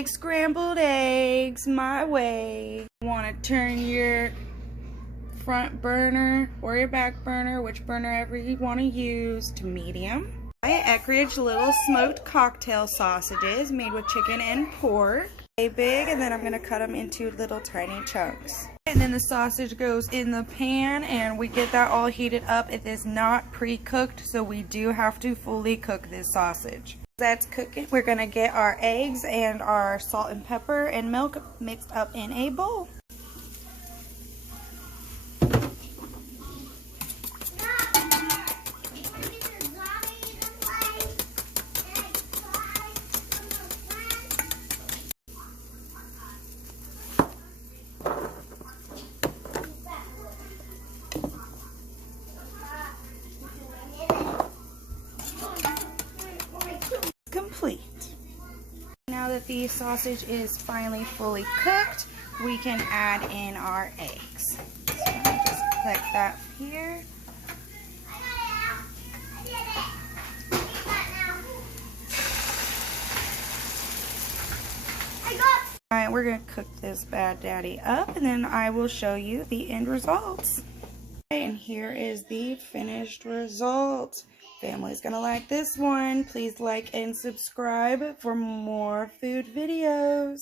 Like scrambled eggs my way. You want to turn your front burner or your back burner, which burner ever you want to use, to medium. My Eckrich little smoked cocktail sausages made with chicken and pork. Big, and then I'm going to cut them into little tiny chunks. And then the sausage goes in the pan and we get that all heated up. It is not pre-cooked, so we do have to fully cook this sausage. That's cooking. We're going to get our eggs and our salt and pepper and milk mixed up in a bowl. Complete. Now that the sausage is finally fully cooked, we can add in our eggs. So I'm gonna just click that here. Alright, we're gonna cook this bad daddy up and then I will show you the end results. And here is the finished result. Family's gonna like this one. Please like and subscribe for more food videos.